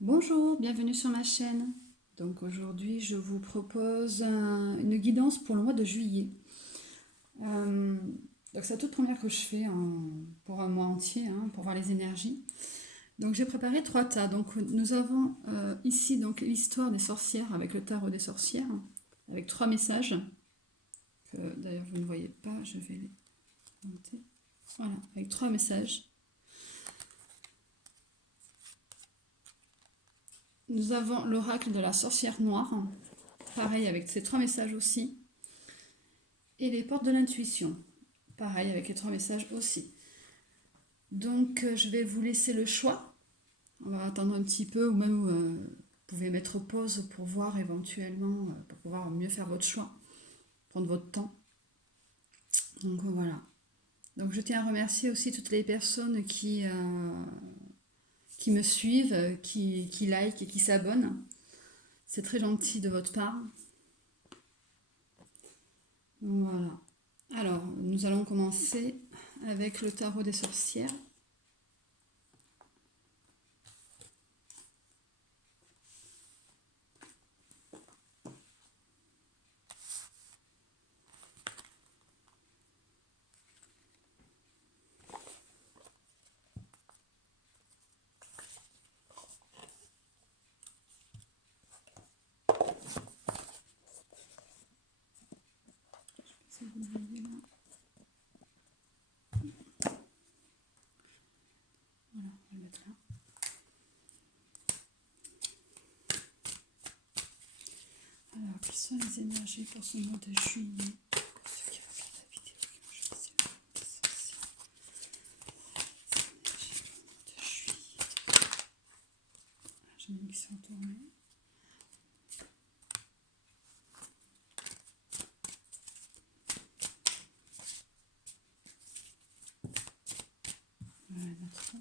Bonjour, bienvenue sur ma chaîne. Donc aujourd'hui, je vous propose une guidance pour le mois de juillet. Euh, donc c'est la toute première que je fais pour un mois entier, pour voir les énergies. Donc j'ai préparé 3 tas. Donc nous avons ici donc l'histoire des sorcières avec le tarot des sorcières, avec 3 messages que d'ailleurs vous ne voyez pas. Je vais les monter. Voilà, avec 3 messages. Nous avons l'oracle de la sorcière noire, pareil avec ces 3 messages aussi. Et les portes de l'intuition, pareil avec les 3 messages aussi. Donc je vais vous laisser le choix. On va attendre un petit peu ou même vous pouvez mettre pause pour voir éventuellement, pour pouvoir mieux faire votre choix, prendre votre temps. Donc voilà. Donc je tiens à remercier aussi toutes les personnes qui me suivent, qui like et qui s'abonnent. C'est très gentil de votre part. Donc voilà. Alors, nous allons commencer avec le tarot des sorcières. Si vous voyez là. Voilà, on va le mettre là. Alors, quelles sont les énergies pour ce mois de juillet? Pour ceux qui regardent la vidéo, qui vont choisir les sorcières. Les énergies pour le mois de juillet. J'en ai mis qui sont tournés. Voilà, notre.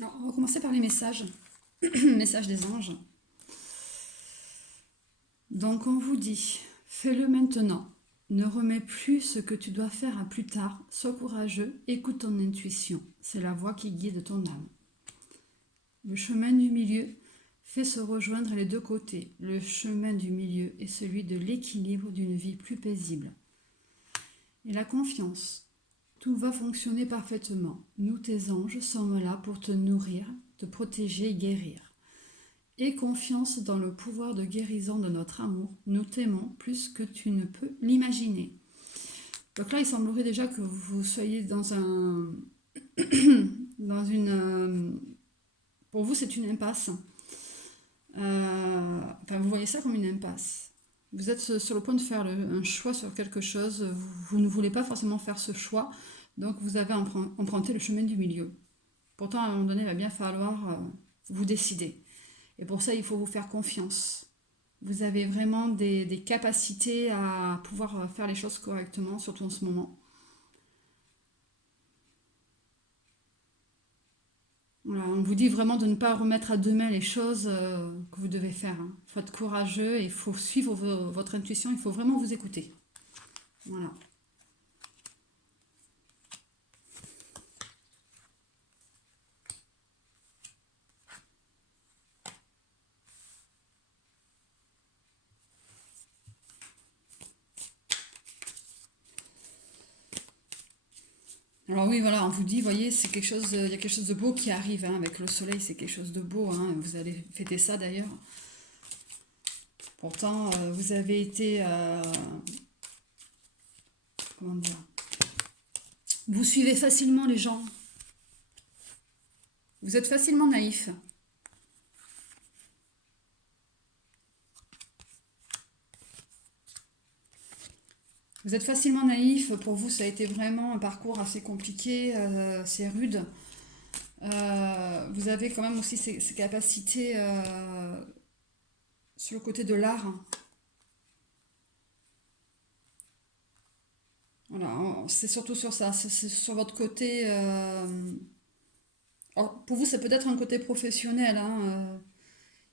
Alors, on va commencer par les messages. Message des anges. Donc on vous dit, fais-le maintenant. Ne remets plus ce que tu dois faire à plus tard. Sois courageux, écoute ton intuition. C'est la voix qui guide ton âme. Le chemin du milieu fait se rejoindre les deux côtés. Le chemin du milieu est celui de l'équilibre d'une vie plus paisible. Et la confiance. Tout va fonctionner parfaitement. Nous, tes anges, sommes là pour te nourrir, te protéger et guérir. Aie confiance dans le pouvoir de guérison de notre amour. Nous t'aimons plus que tu ne peux l'imaginer. Donc là, il semblerait déjà que vous soyez dans une... pour vous, c'est une impasse. Enfin, vous voyez ça comme une impasse. Vous êtes sur le point de faire un choix sur quelque chose. Vous ne voulez pas forcément faire ce choix. Donc, vous avez emprunté le chemin du milieu. Pourtant, à un moment donné, il va bien falloir vous décider. Et pour ça, il faut vous faire confiance. Vous avez vraiment des capacités à pouvoir faire les choses correctement, surtout en ce moment. Voilà, on vous dit vraiment de ne pas remettre à demain les choses que vous devez faire. Il faut être courageux, il faut suivre votre intuition, il faut vraiment vous écouter. Voilà. Alors oui, voilà, on vous dit, voyez, c'est quelque chose, il y a quelque chose de beau qui arrive avec le soleil, c'est quelque chose de beau. Vous allez fêter ça d'ailleurs. Pourtant, vous avez été, comment dire, vous suivez facilement les gens. Vous êtes facilement naïf. Vous êtes facilement naïf. Pour vous, ça a été vraiment un parcours assez compliqué, assez rude. Vous avez quand même aussi ces capacités sur le côté de l'art. Voilà, c'est surtout sur ça, c'est sur votre côté. Alors, pour vous, c'est peut-être un côté professionnel.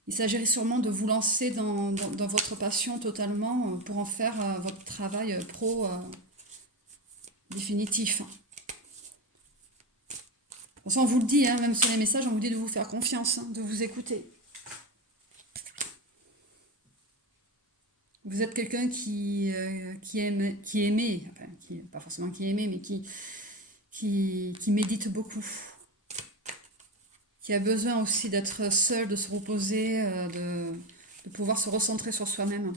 Il s'agirait sûrement de vous lancer dans votre passion totalement pour en faire votre travail pro définitif. De toute façon, on vous le dit, hein, même sur les messages, on vous dit de vous faire confiance, hein, de vous écouter. Vous êtes quelqu'un qui aimait, enfin, pas forcément qui aimait, mais qui médite beaucoup, qui a besoin aussi d'être seul, de se reposer, de pouvoir se recentrer sur soi-même.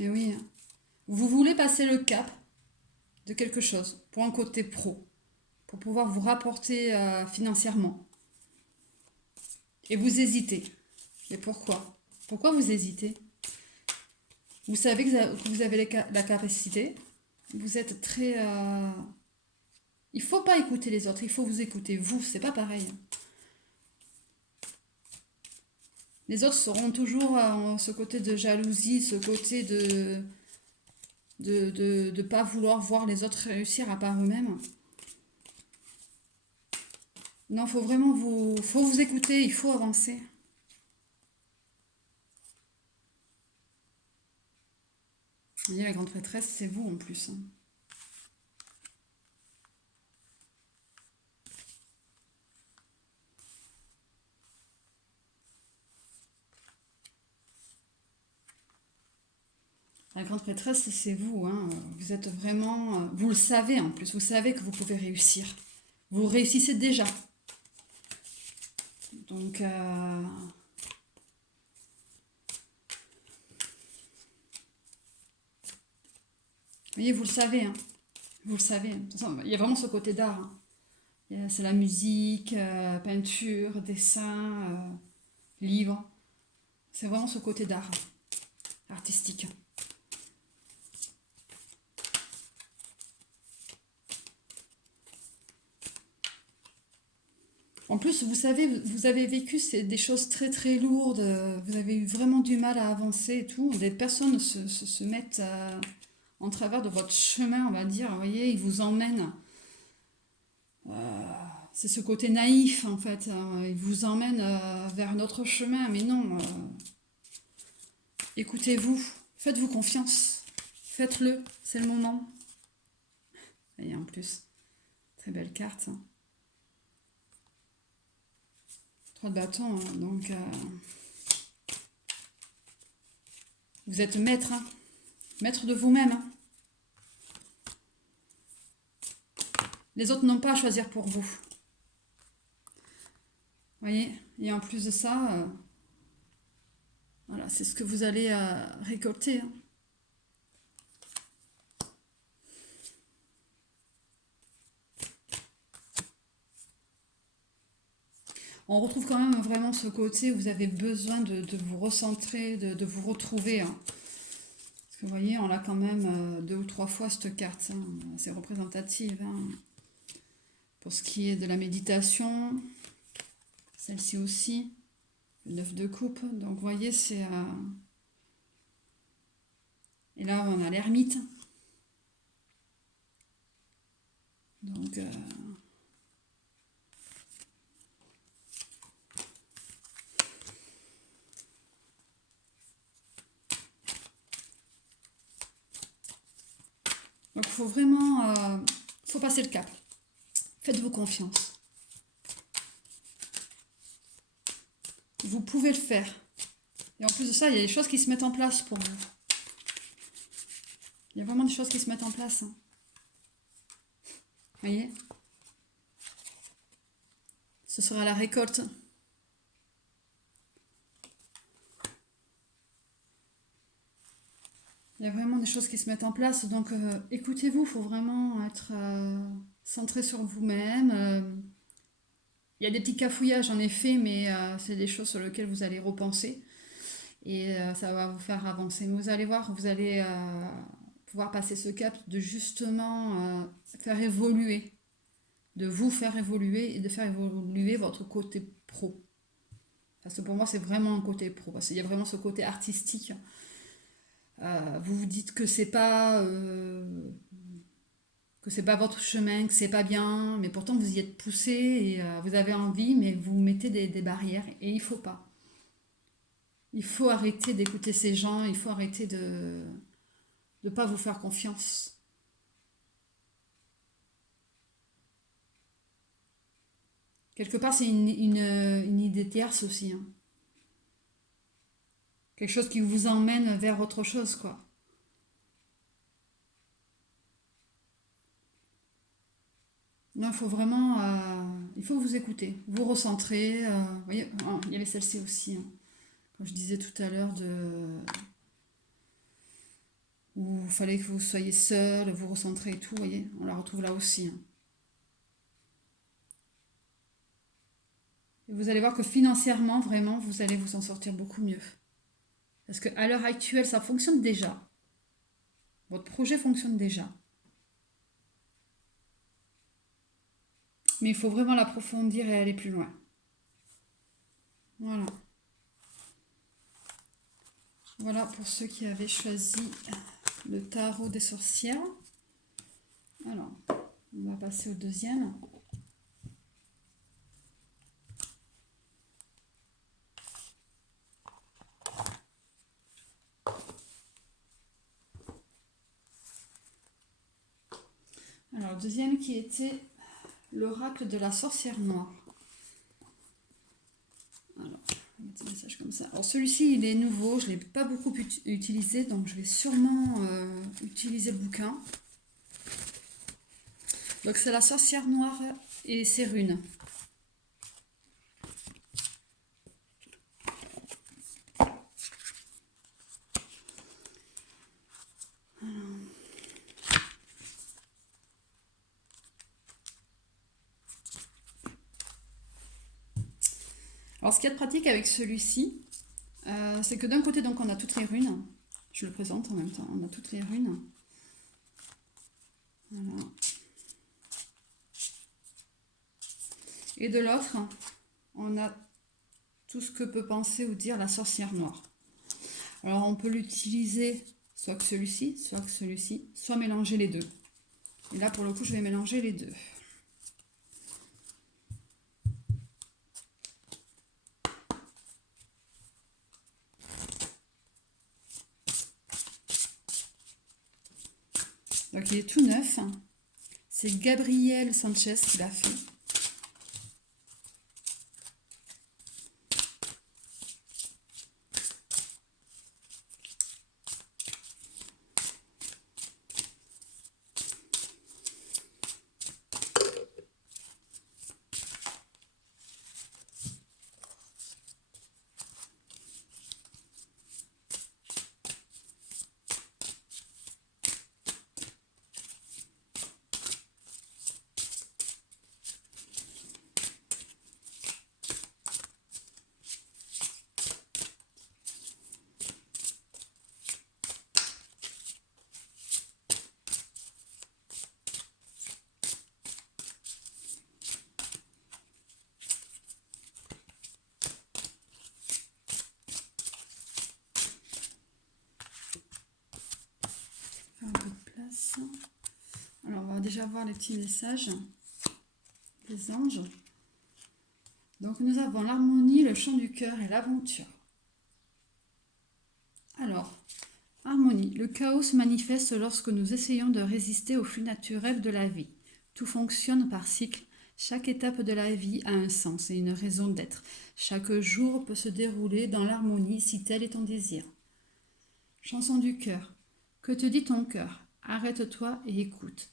Et oui, hein. Vous voulez passer le cap de quelque chose pour un côté pro, pour pouvoir vous rapporter financièrement. Et vous hésitez. Mais pourquoi? Pourquoi vous hésitez? Vous savez que vous avez la capacité. Vous êtes très... Il faut pas écouter les autres, il faut vous écouter. Vous, c'est pas pareil. Les autres seront toujours ce côté de jalousie, ce côté de pas vouloir voir les autres réussir à part eux-mêmes. Non, faut vraiment faut vous écouter, il faut avancer. Vous voyez, la grande prêtresse, c'est vous en plus. Hein. La grande prêtresse, c'est vous. Hein. Vous êtes vraiment... Vous le savez en plus. Vous savez que vous pouvez réussir. Vous réussissez déjà. Donc... Vous voyez, vous le savez. Hein. Vous le savez. De toute façon, il y a vraiment ce côté d'art. Hein. C'est la musique, peinture, dessin, livre. C'est vraiment ce côté d'art. Artistique. En plus, vous savez, vous avez vécu des choses très très lourdes, vous avez eu vraiment du mal à avancer et tout. Des personnes se mettent en travers de votre chemin, on va dire, vous voyez, ils vous emmènent. C'est ce côté naïf en fait, ils vous emmènent vers un autre chemin, mais non. Écoutez-vous, faites-vous confiance, faites-le, c'est le moment. Et en plus, très belle carte. Hein. 3 de bâtons, hein, donc vous êtes maître, hein, maître de vous-même. Hein. Les autres n'ont pas à choisir pour vous. Vous voyez, et en plus de ça, voilà, c'est ce que vous allez récolter. Hein. On retrouve quand même vraiment ce côté où vous avez besoin de vous recentrer, de vous retrouver. Hein. Parce que vous voyez, on a quand même 2 ou 3 fois cette carte. Hein. C'est représentative. Hein. Pour ce qui est de la méditation, celle-ci aussi, le 9 de coupe. Donc vous voyez, c'est... Et là, on a l'ermite. Donc... Donc il faut vraiment faut passer le cap. Faites-vous confiance. Vous pouvez le faire. Et en plus de ça, il y a des choses qui se mettent en place pour vous. Il y a vraiment des choses qui se mettent en place. Hein. Vous voyez? Ce sera la récolte. Il y a vraiment des choses qui se mettent en place. Donc, écoutez-vous, il faut vraiment être centré sur vous-même. Il y a des petits cafouillages, en effet, mais c'est des choses sur lesquelles vous allez repenser. Et ça va vous faire avancer. Mais vous allez voir, vous allez pouvoir passer ce cap de justement faire évoluer. De vous faire évoluer et de faire évoluer votre côté pro. Parce que pour moi, c'est vraiment un côté pro. Parce qu'il y a vraiment ce côté artistique. Vous vous dites que c'est pas votre chemin, que c'est pas bien, mais pourtant vous y êtes poussé et vous avez envie, mais vous mettez des barrières et il faut pas. Il faut arrêter d'écouter ces gens, il faut arrêter de ne pas vous faire confiance. Quelque part, c'est une idée tierce aussi, hein. Quelque chose qui vous emmène vers autre chose, quoi. Non, il faut vraiment, il faut vous écouter, vous recentrer. Vous voyez, oh, il y avait celle-ci aussi, hein. Comme je disais tout à l'heure, où il fallait que vous soyez seul, vous recentrez et tout, vous voyez, on la retrouve là aussi, hein. Et vous allez voir que financièrement, vraiment, vous allez vous en sortir beaucoup mieux. Parce qu'à l'heure actuelle, ça fonctionne déjà. Votre projet fonctionne déjà. Mais il faut vraiment l'approfondir et aller plus loin. Voilà. Voilà pour ceux qui avaient choisi le tarot des sorcières. Alors, on va passer au deuxième. Alors, le deuxième qui était l'oracle de la sorcière noire. Alors, un petit message comme ça. Alors, celui-ci, il est nouveau, je ne l'ai pas beaucoup utilisé, donc je vais sûrement utiliser le bouquin. Donc, c'est la sorcière noire et ses runes. Alors, ce qu'il y a de pratique avec celui-ci, c'est que d'un côté, donc, on a toutes les runes. Je le présente en même temps. On a toutes les runes. Voilà. Et de l'autre, on a tout ce que peut penser ou dire la sorcière noire. Alors, on peut l'utiliser soit que celui-ci, soit mélanger les deux. Et là, pour le coup, je vais mélanger les deux. Donc, il est tout neuf. C'est Gabriel Sanchez qui l'a fait. Un peu de place. Alors, on va déjà voir les petits messages des anges. Donc, nous avons l'harmonie, le chant du cœur et l'aventure. Alors, harmonie. Le chaos se manifeste lorsque nous essayons de résister au flux naturel de la vie. Tout fonctionne par cycle. Chaque étape de la vie a un sens et une raison d'être. Chaque jour peut se dérouler dans l'harmonie si tel est ton désir. Chanson du cœur. Que te dit ton cœur? Arrête-toi et écoute.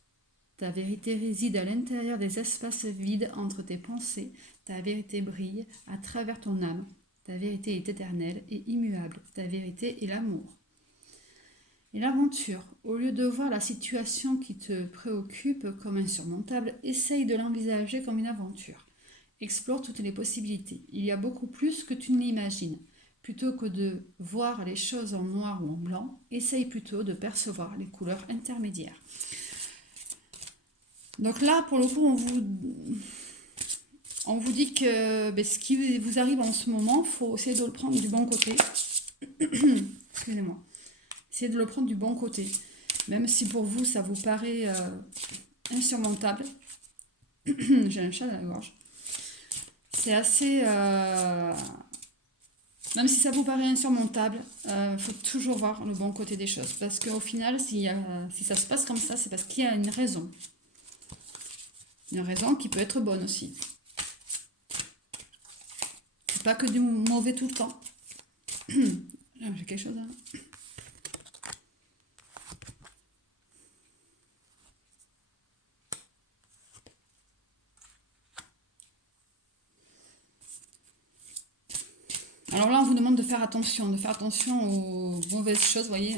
Ta vérité réside à l'intérieur des espaces vides entre tes pensées. Ta vérité brille à travers ton âme. Ta vérité est éternelle et immuable. Ta vérité est l'amour. Et l'aventure, au lieu de voir la situation qui te préoccupe comme insurmontable, essaye de l'envisager comme une aventure. Explore toutes les possibilités. Il y a beaucoup plus que tu ne l'imagines. Plutôt que de voir les choses en noir ou en blanc, essaye plutôt de percevoir les couleurs intermédiaires. Donc là, pour le coup, on vous dit que ce qui vous arrive en ce moment, il faut essayer de le prendre du bon côté. Excusez-moi. Essayez de le prendre du bon côté. Même si pour vous, ça vous paraît insurmontable. J'ai un chat dans la gorge. C'est assez... Même si ça vous paraît insurmontable, il faut toujours voir le bon côté des choses. Parce qu'au final, si ça se passe comme ça, c'est parce qu'il y a une raison. Une raison qui peut être bonne aussi. C'est pas que du mauvais tout le temps. J'ai quelque chose là. Alors là, on vous demande de faire attention aux mauvaises choses, vous voyez.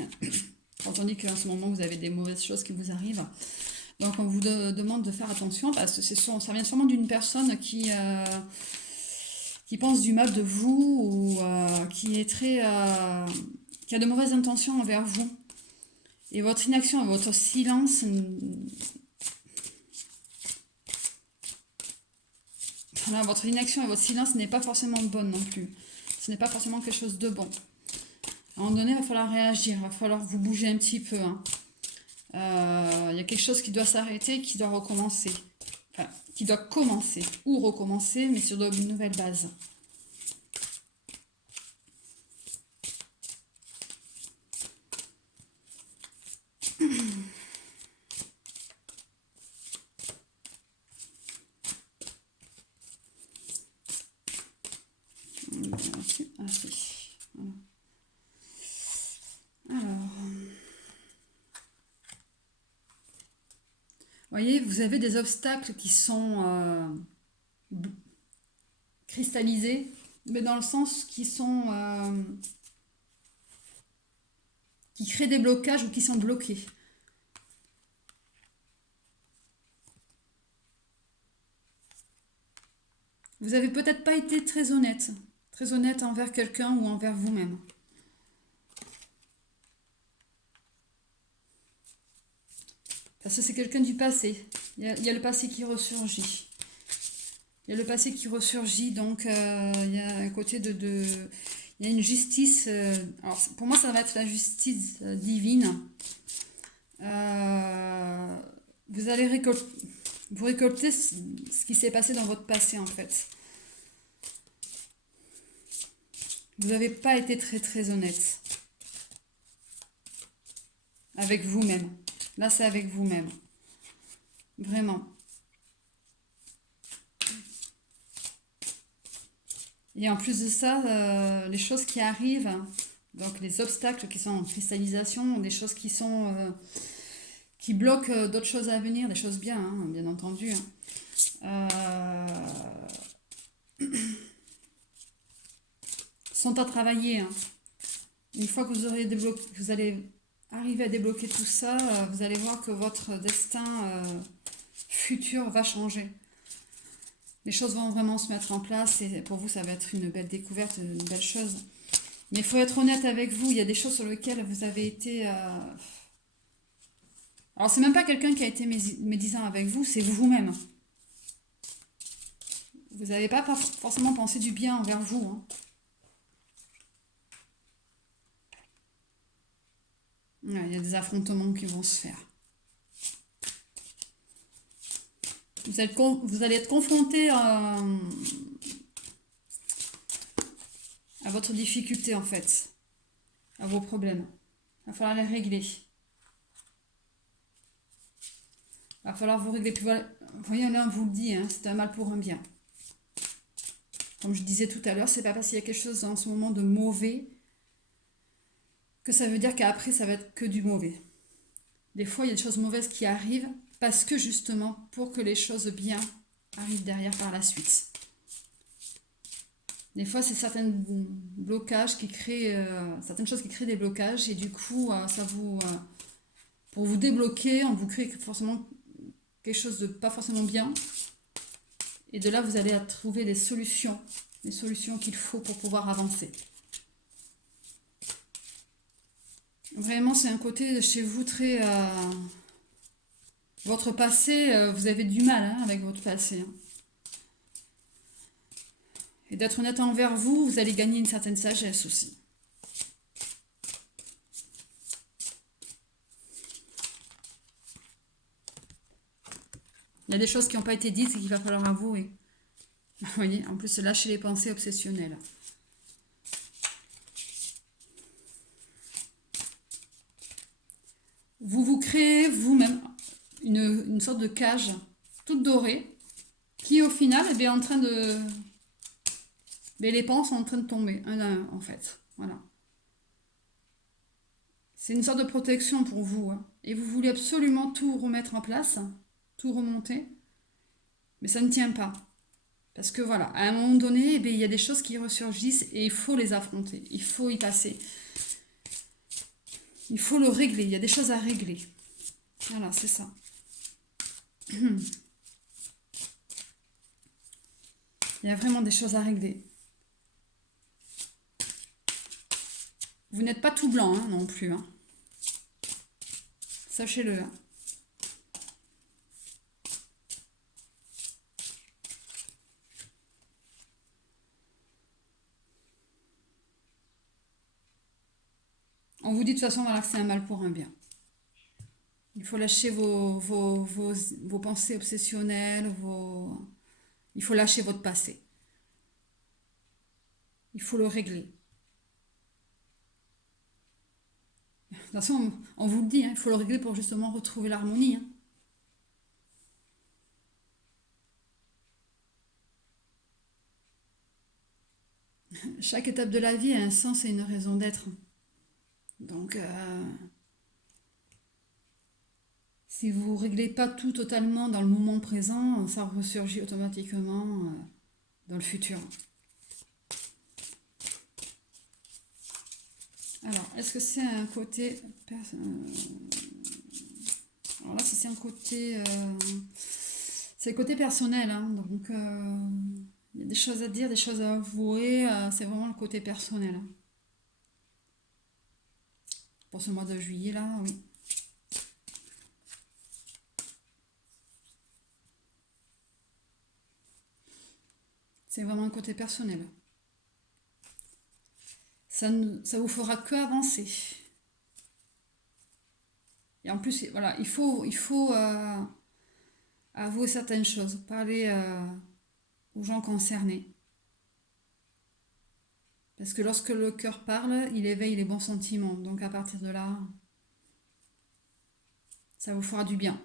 Quand on dit qu'en ce moment, vous avez des mauvaises choses qui vous arrivent. Donc, on vous demande de faire attention parce que ça vient sûrement d'une personne qui pense du mal de vous ou qui a de mauvaises intentions envers vous. Et votre inaction et votre silence... Voilà, votre inaction et votre silence n'est pas forcément bonne non plus. Ce n'est pas forcément quelque chose de bon. À un moment donné, il va falloir réagir, il va falloir vous bouger un petit peu. Hein. Y a quelque chose qui doit s'arrêter, qui doit recommencer. Enfin, qui doit commencer ou recommencer, mais sur de nouvelles bases. Voyez, vous avez des obstacles qui sont cristallisés, mais dans le sens qui créent des blocages ou qui sont bloqués. Vous n'avez peut-être pas été très honnête envers quelqu'un ou envers vous-même. Parce que c'est quelqu'un du passé. Il y a le passé qui ressurgit. Il y a le passé qui ressurgit, donc il y a un côté il y a une justice. Alors pour moi, ça va être la justice divine. Vous allez récolter ce qui s'est passé dans votre passé, en fait. Vous n'avez pas été très très honnête avec vous-même. Là, c'est avec vous-même. Vraiment. Et en plus de ça, les choses qui arrivent, donc les obstacles qui sont en cristallisation, des choses qui bloquent d'autres choses à venir, des choses bien, hein, bien entendu. Sont à travailler. Hein. Une fois que vous allez arriver à débloquer tout ça, vous allez voir que votre destin futur va changer. Les choses vont vraiment se mettre en place et pour vous, ça va être une belle découverte, une belle chose. Mais il faut être honnête avec vous, il y a des choses sur lesquelles vous avez été... Alors, c'est même pas quelqu'un qui a été médisant avec vous, c'est vous-même. Vous n'avez pas forcément pensé du bien envers vous. Hein. Ouais, il y a des affrontements qui vont se faire. Vous allez être confronté à votre difficulté, en fait. À vos problèmes. Il va falloir les régler. Il va falloir vous régler. Puis voilà, vous voyez, là, on vous le dit, hein, c'est un mal pour un bien. Comme je disais tout à l'heure, c'est pas parce qu'il y a quelque chose en ce moment de mauvais que ça veut dire qu'après, ça va être que du mauvais. Des fois, il y a des choses mauvaises qui arrivent parce que justement, pour que les choses bien arrivent derrière par la suite. Des fois, c'est certains blocages qui créent, certaines choses qui créent des blocages et du coup, pour vous débloquer, on vous crée forcément quelque chose de pas forcément bien. Et de là, vous allez trouver des solutions qu'il faut pour pouvoir avancer. Vraiment, c'est un côté de chez vous très... votre passé, vous avez du mal hein, avec votre passé. Hein. Et d'être honnête envers vous, vous allez gagner une certaine sagesse aussi. Il y a des choses qui n'ont pas été dites et qu'il va falloir avouer. Vous voyez, en plus, lâcher les pensées obsessionnelles. Vous vous créez vous-même une sorte de cage toute dorée qui, au final, est bien en train de... Mais les pans sont en train de tomber, un à un, en fait. Voilà. C'est une sorte de protection pour vous. Hein. Et vous voulez absolument tout remettre en place, tout remonter. Mais ça ne tient pas. Parce que voilà, à un moment donné, eh bien, il y a des choses qui ressurgissent et il faut les affronter. Il faut y passer. Il faut le régler. Il y a des choses à régler. Voilà, c'est ça. Il y a vraiment des choses à régler. Vous n'êtes pas tout blanc hein, non plus. Hein. Sachez-le. Hein. On vous dit de toute façon voilà, que c'est un mal pour un bien. Il faut lâcher vos pensées obsessionnelles, il faut lâcher votre passé. Il faut le régler. De toute façon, on vous le dit, hein, il faut le régler pour justement retrouver l'harmonie. Hein. Chaque étape de la vie a un sens et une raison d'être. Donc, si vous ne réglez pas tout totalement dans le moment présent, ça ressurgit automatiquement dans le futur. Alors, est-ce que c'est un côté... Alors là, si c'est un côté... c'est le côté personnel, hein, donc il y a des choses à dire, des choses à avouer, c'est vraiment le côté personnel. Hein. Pour ce mois de juillet, là, oui. C'est vraiment un côté personnel. Ça vous fera que avancer. Et en plus, voilà, il faut avouer certaines choses, parler aux gens concernés. Parce que lorsque le cœur parle, il éveille les bons sentiments. Donc à partir de là, ça vous fera du bien.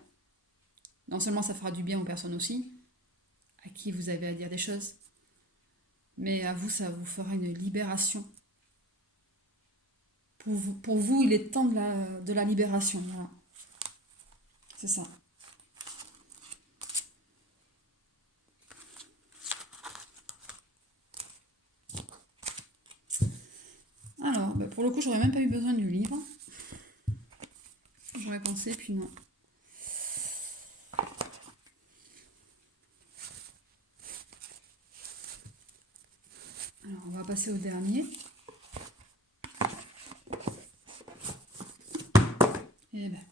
Non seulement ça fera du bien aux personnes aussi, à qui vous avez à dire des choses, mais à vous, ça vous fera une libération. Pour vous, il est temps de la libération. Voilà. C'est ça. Alors, bah pour le coup, j'aurais même pas eu besoin du livre. J'aurais pensé, puis non. Alors, on va passer au dernier. Et ben.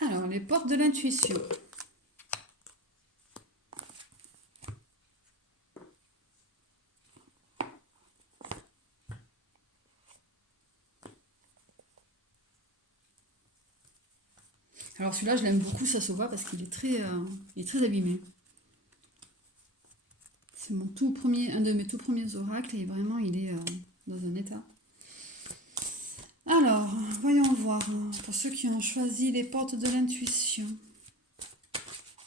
Alors, les portes de l'intuition. Alors celui-là, je l'aime beaucoup, ça se voit parce qu'il est très abîmé. C'est un de mes tout premiers oracles et vraiment il est dans un état. Alors, voyons voir, pour ceux qui ont choisi les portes de l'intuition.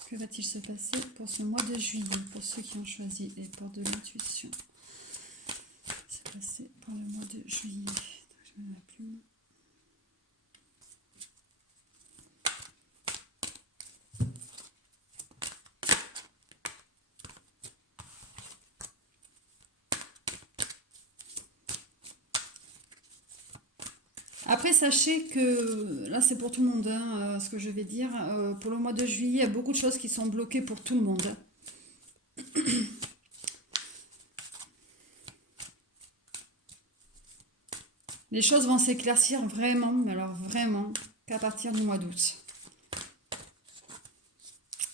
Que va-t-il se passer pour ce mois de juillet, pour ceux qui ont choisi les portes de l'intuition? C'est passé pour le mois de juillet. Je mets la plume. Après, sachez que, là c'est pour tout le monde, hein, ce que je vais dire, pour le mois de juillet, il y a beaucoup de choses qui sont bloquées pour tout le monde. Les choses vont s'éclaircir vraiment, mais alors vraiment, qu'à partir du mois d'août.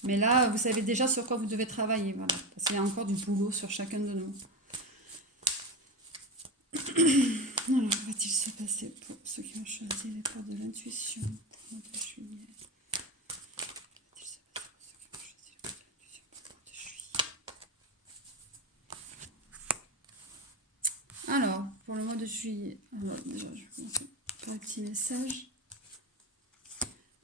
Mais là, vous savez déjà sur quoi vous devez travailler, voilà, parce qu'il y a encore du boulot sur chacun de nous. Alors, va-t-il se s'est passé pour ceux qui ont choisi les portes de l'intuition pour le mois de juillet? Qu'est-il s'est passé pour ceux qui ont choisi les portes de l'intuition pour le mois de juillet? Alors, pour le mois de juillet, alors déjà, je vais commencer par un petit message.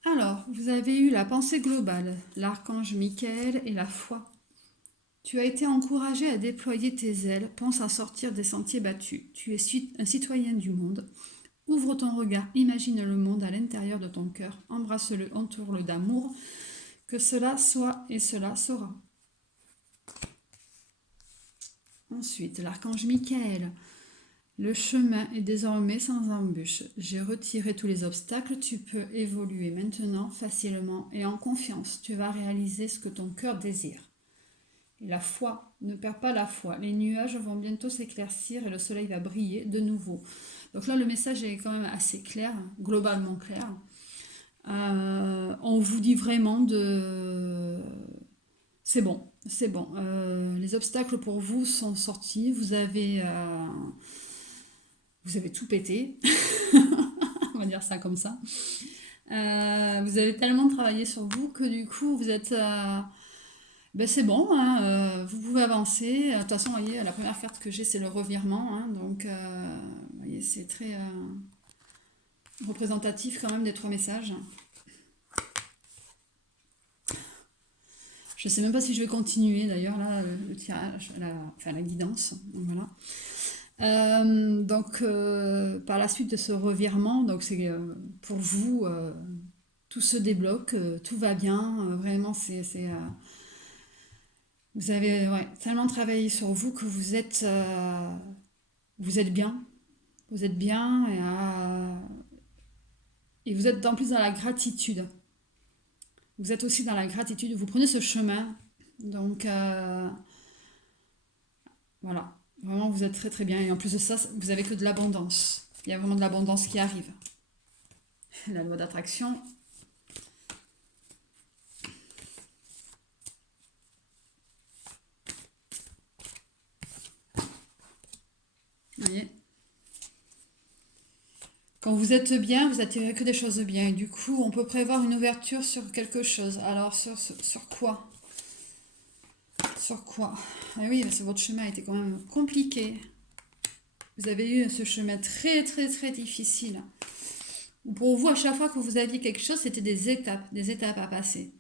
Alors, vous avez eu la pensée globale, l'archange Michael et la foi. Tu as été encouragé à déployer tes ailes, pense à sortir des sentiers battus. Tu es un citoyen du monde. Ouvre ton regard, imagine le monde à l'intérieur de ton cœur, embrasse-le, entoure-le d'amour, que cela soit et cela sera. Ensuite, l'archange Michael. Le chemin est désormais sans embûche. J'ai retiré tous les obstacles. Tu peux évoluer maintenant facilement et en confiance. Tu vas réaliser ce que ton cœur désire. Et la foi, ne perds pas la foi. Les nuages vont bientôt s'éclaircir et le soleil va briller de nouveau. Donc là, le message est quand même assez clair, globalement clair. On vous dit vraiment de... C'est bon, c'est bon. Les obstacles pour vous sont sortis. Vous avez tout pété. On va dire ça comme ça. Vous avez tellement travaillé sur vous que du coup, vous êtes... ben c'est bon, hein, vous pouvez avancer. De toute façon, vous voyez, la première carte que j'ai, c'est le revirement. Hein, donc, vous voyez, c'est très représentatif quand même des 3 messages. Je ne sais même pas si je vais continuer d'ailleurs, là, le tirage, la guidance. Donc, voilà. Par la suite de ce revirement, donc c'est pour vous, tout se débloque, tout va bien. Vraiment, vous avez tellement travaillé sur vous que vous êtes bien. Vous êtes bien et vous êtes en plus dans la gratitude. Vous êtes aussi dans la gratitude. Vous prenez ce chemin. Donc, voilà. Vraiment, vous êtes très très bien. Et en plus de ça, vous avez que de l'abondance. Il y a vraiment de l'abondance qui arrive. La loi d'attraction. Vous voyez ? Quand vous êtes bien, vous attirez que des choses bien. Et du coup, on peut prévoir une ouverture sur quelque chose. Alors, sur quoi? Sur quoi? Ah oui, parce que votre chemin a été quand même compliqué. Vous avez eu ce chemin très, très, très difficile. Pour vous, à chaque fois que vous aviez quelque chose, c'était des étapes à passer.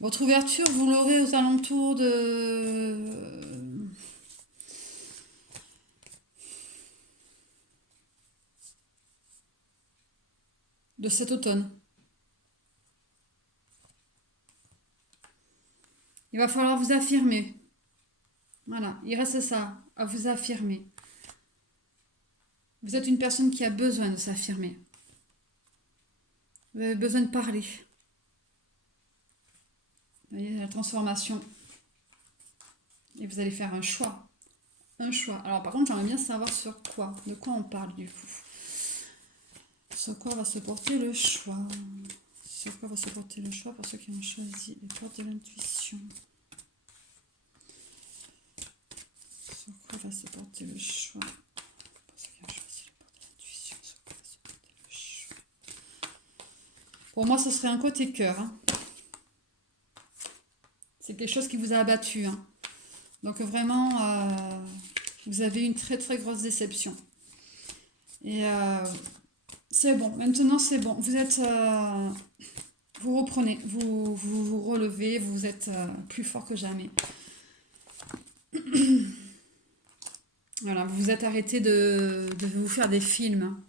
Votre ouverture, vous l'aurez aux alentours de cet automne. Il va falloir vous affirmer. Voilà, il reste ça, à vous affirmer. Vous êtes une personne qui a besoin de s'affirmer. Vous avez besoin de parler. Vous voyez, la transformation. Et vous allez faire un choix. Un choix. Alors par contre, j'aimerais bien savoir sur quoi. De quoi on parle du coup. Sur quoi va se porter le choix. Sur quoi va se porter le choix pour ceux qui ont choisi les portes de l'intuition. Sur quoi va se porter le choix pour ceux qui ont choisi les portes de l'intuition. Sur quoi va se porter le choix. Pour moi, ce serait un côté cœur. Hein. C'est quelque chose qui vous a abattu. Hein. Donc vraiment, vous avez une très très grosse déception. Et c'est bon, maintenant c'est bon. Vous êtes... vous reprenez, vous relevez, vous êtes plus fort que jamais. Voilà, vous vous êtes arrêté de vous faire des films.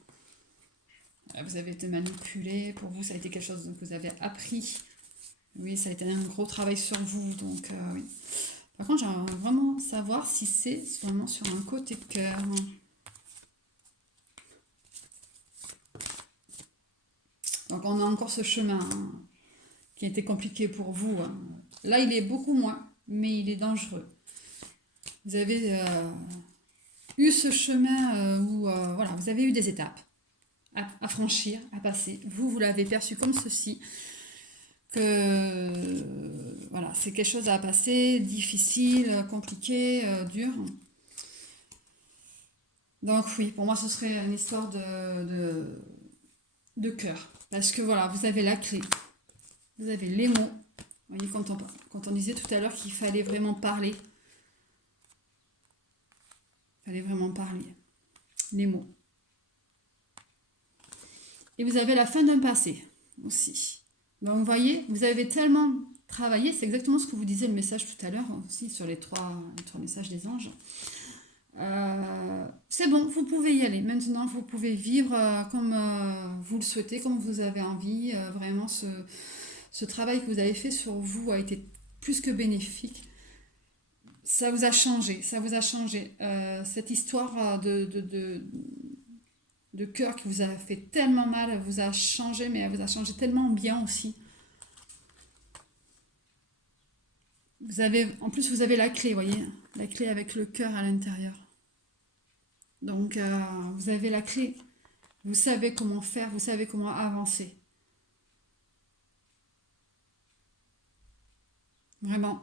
Vous avez été manipulé, pour vous ça a été quelque chose que vous avez appris. Oui, ça a été un gros travail sur vous, donc oui. Par contre, j'aimerais vraiment savoir si c'est vraiment sur un côté cœur. Donc on a encore ce chemin qui a été compliqué pour vous. Hein. Là, il est beaucoup moins, mais il est dangereux. Vous avez eu ce chemin où voilà, vous avez eu des étapes à franchir, à passer. Vous l'avez perçu comme ceci. que voilà, c'est quelque chose à passer, difficile, compliqué, dur. Donc oui, pour moi, ce serait une histoire de cœur. Parce que voilà, vous avez la clé, vous avez les mots. Vous voyez, quand on disait tout à l'heure qu'il fallait vraiment parler, les mots. Et vous avez la fin d'un passé aussi. Donc vous voyez, vous avez tellement travaillé, c'est exactement ce que vous disiez le message tout à l'heure aussi sur les trois messages des anges. C'est bon, vous pouvez y aller. Maintenant, vous pouvez vivre comme vous le souhaitez, comme vous avez envie. Vraiment, ce travail que vous avez fait sur vous a été plus que bénéfique. Ça vous a changé, ça vous a changé. Cette histoire de cœur qui vous a fait tellement mal, elle vous a changé, mais elle vous a changé tellement bien aussi. En plus, vous avez la clé, voyez, la clé avec le cœur à l'intérieur. Donc, vous avez la clé. Vous savez comment faire, vous savez comment avancer. Vraiment.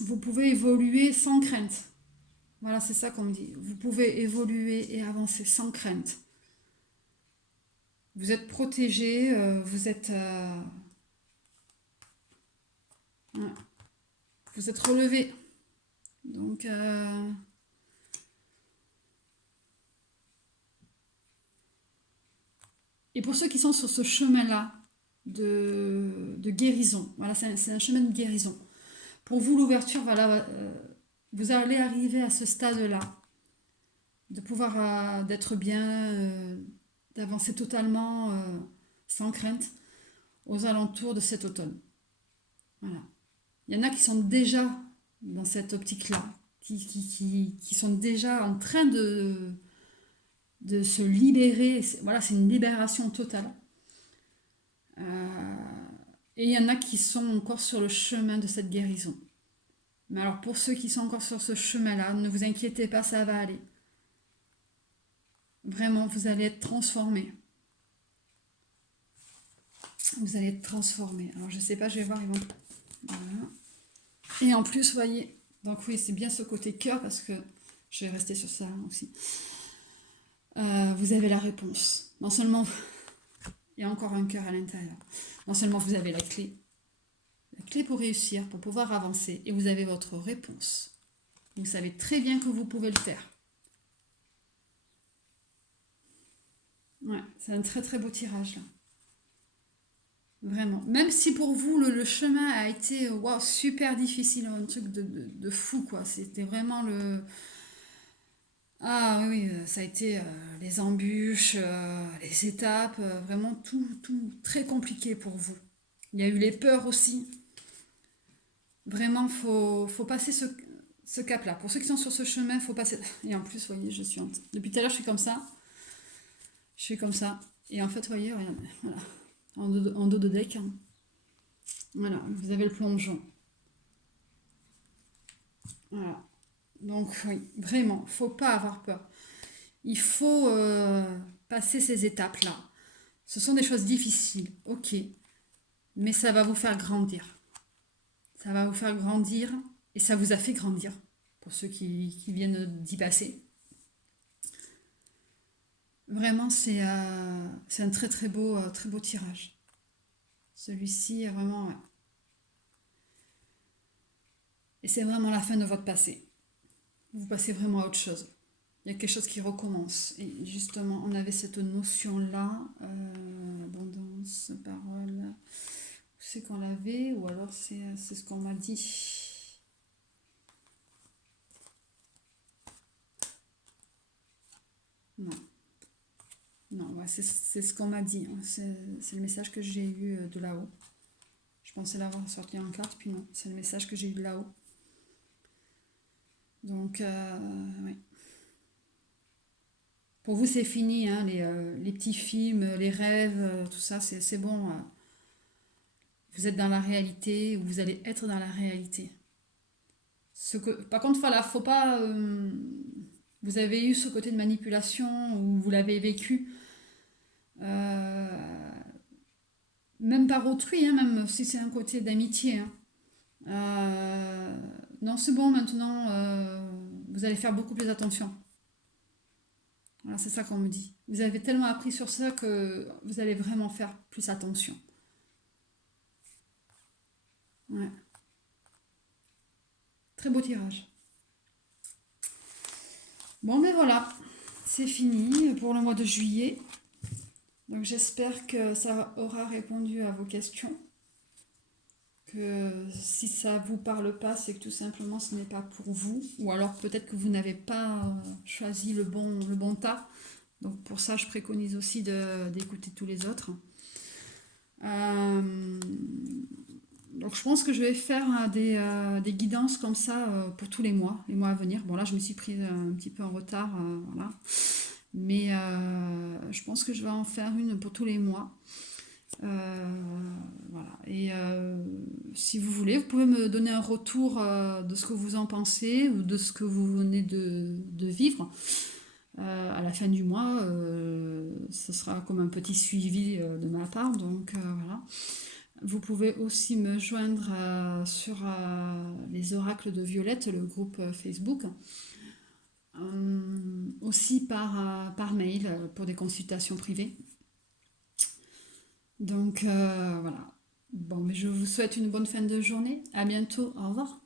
Vous pouvez évoluer sans crainte. Voilà, c'est ça qu'on me dit. Vous pouvez évoluer et avancer sans crainte. Vous êtes protégé, ouais, vous êtes relevé. Donc, et pour ceux qui sont sur ce chemin-là de guérison, voilà, c'est un chemin de guérison. Pour vous, l'ouverture, voilà, vous allez arriver à ce stade-là, de pouvoir d'être bien, d'avancer totalement sans crainte aux alentours de cet automne. Voilà. Il y en a qui sont déjà dans cette optique-là, qui sont déjà en train de se libérer. Voilà, c'est une libération totale. Et il y en a qui sont encore sur le chemin de cette guérison. Mais alors pour ceux qui sont encore sur ce chemin-là, ne vous inquiétez pas, ça va aller. Vraiment, vous allez être transformés. Vous allez être transformés. Alors je ne sais pas, je vais voir. Voilà. Et en plus, voyez, donc oui, c'est bien ce côté cœur parce que je vais rester sur ça aussi. Vous avez la réponse. Non seulement, il y a encore un cœur à l'intérieur. Non seulement vous avez la clé pour réussir, pour pouvoir avancer, et vous avez votre réponse. Vous savez très bien que vous pouvez le faire. Ouais, c'est un très très beau tirage là. Vraiment. Même si pour vous le chemin a été wow, super difficile, un truc de fou quoi. C'était vraiment le. Ah oui, ça a été les embûches, les étapes, vraiment tout très compliqué pour vous. Il y a eu les peurs aussi. Vraiment, faut passer ce cap-là. Pour ceux qui sont sur ce chemin, il faut passer. Et en plus, vous voyez, depuis tout à l'heure, je suis comme ça. Je suis comme ça. Et en fait, vous voyez, regardez, voilà. En dos de deck. Hein. Voilà, vous avez le plongeon. Voilà. Donc oui, vraiment, faut pas avoir peur. Il faut passer ces étapes-là. Ce sont des choses difficiles, ok, mais ça va vous faire grandir. Ça va vous faire grandir et ça vous a fait grandir pour ceux qui viennent d'y passer. Vraiment, c'est un très très beau tirage. Celui-ci est vraiment... Ouais. Et c'est vraiment la fin de votre passé. Vous passez vraiment à autre chose. Il y a quelque chose qui recommence. Et justement, on avait cette notion-là, abondance, parole. C'est qu'on l'avait, ou alors c'est ce qu'on m'a dit. Non. Non, ouais, c'est ce qu'on m'a dit. Hein. C'est le message que j'ai eu de là-haut. Je pensais l'avoir sorti en carte, puis non. C'est le message que j'ai eu de là-haut. Donc, oui. Pour vous, c'est fini, hein, les petits films, les rêves, tout ça, c'est bon. Vous êtes dans la réalité, ou vous allez être dans la réalité. Par contre, voilà, faut pas... vous avez eu ce côté de manipulation, ou vous l'avez vécu. même par autrui, hein, même si c'est un côté d'amitié. Hein. Non, c'est bon maintenant, vous allez faire beaucoup plus attention. Voilà, c'est ça qu'on me dit. Vous avez tellement appris sur ça que vous allez vraiment faire plus attention. Ouais, très beau tirage. Bon, ben voilà, c'est fini pour le mois de juillet. Donc j'espère que ça aura répondu à vos questions. Que si ça vous parle pas, c'est que tout simplement ce n'est pas pour vous. Ou alors peut-être que vous n'avez pas choisi le bon tas. Donc pour ça, je préconise aussi d'écouter tous les autres. Euh, donc je pense que je vais faire des guidances comme ça pour tous les mois à venir. Bon là, je me suis prise un petit peu en retard, voilà. Mais je pense que je vais en faire une pour tous les mois. Euh, voilà. Et si vous voulez, vous pouvez me donner un retour de ce que vous en pensez ou de ce que vous venez de vivre. À la fin du mois, ce sera comme un petit suivi de ma part. Donc voilà. Vous pouvez aussi me joindre sur les oracles de Violette, le groupe Facebook. Aussi par mail pour des consultations privées. Donc voilà. Bon, mais je vous souhaite une bonne fin de journée. À bientôt. Au revoir.